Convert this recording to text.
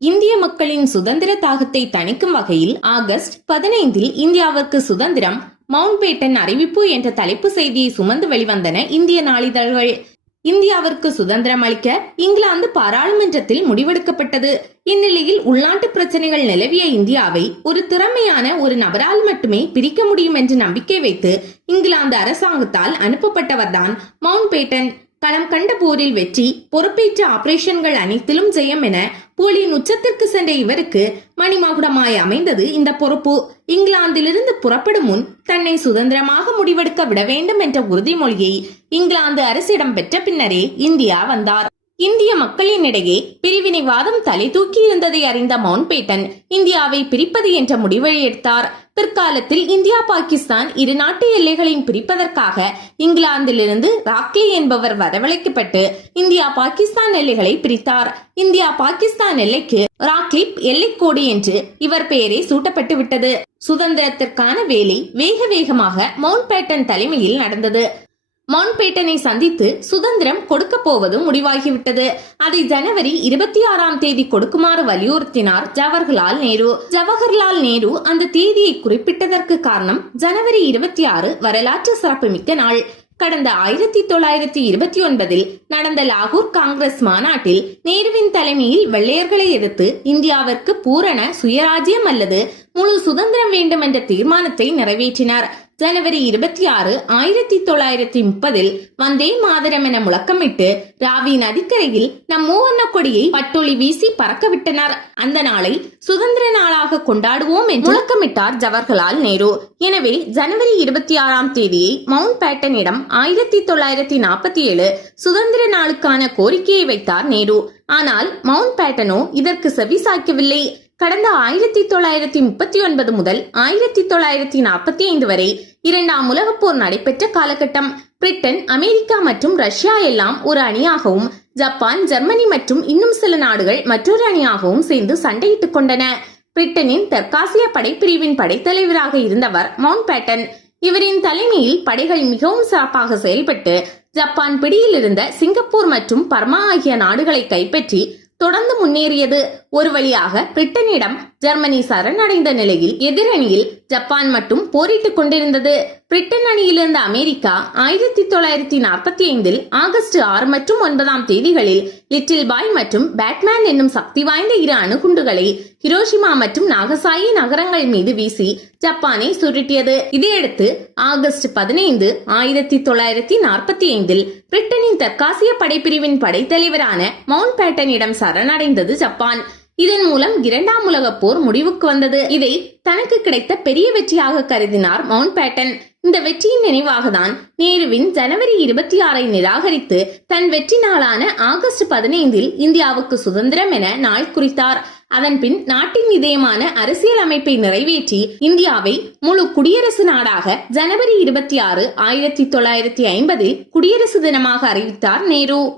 இந்திய மக்களின் சுதந்திர தாகத்தை தணிக்கும் வகையில் ஆகஸ்ட் பதினைந்தில் இந்தியாவிற்கு சுதந்திரம் மவுண்ட் பேட்டன் அறிவிப்பு என்ற தலைப்பு செய்தியை சுமந்து வெளிவந்தன இந்திய நாளிதழ்கள். இந்தியாவிற்கு சுதந்திரம் அளிக்க இங்கிலாந்து பாராளுமன்றத்தில் முடிவெடுக்கப்பட்டது. இந்நிலையில் உள்நாட்டு பிரச்சனைகள் நிலவிய இந்தியாவை ஒரு திறமையான ஒரு நபரால் மட்டுமே பிரிக்க முடியும் என்று நம்பிக்கை வைத்து இங்கிலாந்து அரசாங்கத்தால் அனுப்பப்பட்டவர்தான் மவுண்ட் பேட்டன் களம் கண்ட போரில் வெற்றி பொறுப்பேற்ற ஆபரேஷன்கள் அனைத்திலும் ஜெயம் என போலியின் உச்சத்திற்கு சென்ற இவருக்கு மணிமகுடமாய் அமைந்தது இந்த பொறுப்பு. இங்கிலாந்திலிருந்து புறப்படும் முன் தன்னை சுதந்திரமாக முடிவெடுக்க விட வேண்டும் என்ற உறுதிமொழியை இங்கிலாந்து அரசிடம் பெற்ற பின்னரே இந்தியா வந்தார். இந்திய மக்களினிடையே பிரிவினைவாதம் தலை தூக்கி இருந்ததை அறிந்த மவுண்ட் பேட்டன் இந்தியாவை பிரிப்பது என்ற முடிவை எடுத்தார். பிற்காலத்தில் இந்தியா பாகிஸ்தான் இரு நாட்டு எல்லைகளையும் பிரிப்பதற்காக இங்கிலாந்திலிருந்து ராக்லி என்பவர் வரவழைக்கப்பட்டு இந்தியா பாகிஸ்தான் எல்லைகளை பிரித்தார். இந்தியா பாகிஸ்தான் எல்லைக்கு ராக்லிப் எல்லைக்கோடு என்று இவர் பெயரே சூட்டப்பட்டு விட்டது. சுதந்திரத்திற்கான வேலை வேக வேகமாக மவுண்ட் பேட்டன் தலைமையில் நடந்தது. மவுண்ட் சந்தித்து சுதந்திரம் கொடுக்க போவதும் முடிவாகிவிட்டது. அதை ஜனவரி இருபத்தி ஆறாம் தேதி கொடுக்குமாறு வலியுறுத்தினார் ஜவஹர்லால் நேரு. ஜவஹர்லால் நேரு அந்த தேதியை குறிப்பிட்டதற்கு காரணம் ஜனவரி இருபத்தி ஆறு வரலாற்று சிறப்புமிக்க நாள். கடந்த ஆயிரத்தி தொள்ளாயிரத்தி இருபத்தி ஒன்பதில் நடந்த லாகூர் காங்கிரஸ் மாநாட்டில் நேருவின் தலைமையில் வெள்ளையர்களை எதிர்த்து இந்தியாவிற்கு பூரண சுயராஜ்யம் அல்லது முழு சுதந்திரம் வேண்டும் என்ற தீர்மானத்தை நிறைவேற்றினார். ஜனவரி இருபத்தி ஆறு ஆயிரத்தி தொள்ளாயிரத்தி முப்பதில் வந்தே மாதரம் என முழக்கமிட்டு ராவி நதிக்கரையில் நம் மூவர்ண கொடியை பட்டொளி வீசி பறக்கவிட்டனர். அந்த நாளை சுதந்திர நாளாக கொண்டாடுவோம் என்று முழக்கமிட்டார் ஜவஹர்லால் நேரு. எனவே ஜனவரி இருபத்தி ஆறாம் தேதியை மவுண்ட் பேட்டனிடம் ஆயிரத்தி தொள்ளாயிரத்தி நாற்பத்தி ஏழு சுதந்திர நாளுக்கான கோரிக்கையை வைத்தார் நேரு. ஆனால் மவுண்ட் பேட்டனோ இதற்கு செவிசாய்க்கவில்லை. கடந்த ஆயிரத்தி தொள்ளாயிரத்தி முப்பத்தி ஒன்பது முதல் ஆயிரத்தி தொள்ளாயிரத்தி நாற்பத்தி ஐந்து வரை இரண்டாம் உலகப் போர் நடைபெற்ற காலகட்டம். பிரிட்டன் அமெரிக்கா மற்றும் ரஷ்யா எல்லாம் ஒரு அணியாகவும் ஜப்பான் ஜெர்மனி மற்றும் இன்னும் சில நாடுகள் மற்றொரு அணியாகவும் சேர்ந்து சண்டையிட்டுக் கொண்டன. பிரிட்டனின் தெற்காசிய படைப்பிரிவின் படைத்தலைவராக இருந்தவர் மவுண்ட் பேட்டன். இவரின் தலைமையில் படைகள் மிகவும் சிறப்பாக செயல்பட்டு ஜப்பான் பிடியில் இருந்த சிங்கப்பூர் மற்றும் பர்மா ஆகிய நாடுகளை கைப்பற்றி தொடர்ந்து முன்னேறியது ஒரு வழியாக பிரிட்டனிடம் ஜெர்மனி சரணடைந்த நிலையில் எதிரணியில் ஜப்பான் மட்டும் போரிட்டுக் கொண்டிருந்தது. பிரிட்டன் அணியிலிருந்த அமெரிக்கா ஆயிரத்தி தொள்ளாயிரத்தி நாற்பத்தி ஐந்தில் ஆகஸ்ட் ஆறு மற்றும் ஒன்பதாம் தேதிகளில் லிட்டில் பாய் மற்றும் பேட்மேன் என்னும் சக்தி வாய்ந்த இரு அணுகுண்டுகளை ஹிரோஷிமா மற்றும் நாகசாயி நகரங்கள் மீது வீசி ஜப்பானை சுருட்டியது. இதையடுத்து ஆகஸ்ட் பதினைந்து ஆயிரத்தி தொள்ளாயிரத்தி நாற்பத்தி ஐந்தில் பிரிட்டனின் தெற்காசிய படைப்பிரிவின் படைத்தலைவரான மவுண்ட் பேட்டனிடம் சரணடைந்தது ஜப்பான். இதன் மூலம் இரண்டாம் உலகப் போர் முடிவுக்கு வந்தது. இதை தனக்கு கிடைத்த பெரிய வெற்றியாக கருதினார் மவுண்ட் பேட்டன். இந்த வெற்றியின் நினைவாக தான் நேருவின் ஜனவரி இருபத்தி ஆறை நிராகரித்து தன் வெற்றி நாளான ஆகஸ்ட் பதினைந்தில் இந்தியாவுக்கு சுதந்திரம் என நாள் குறித்தார். அதன்பின் நாட்டின் இதயமான அரசியல் அமைப்பை நிறைவேற்றி இந்தியாவை முழு குடியரசு நாடாக ஜனவரி இருபத்தி ஆறு ஆயிரத்தி தொள்ளாயிரத்தி ஐம்பதில் குடியரசு தினமாக அறிவித்தார் நேரு.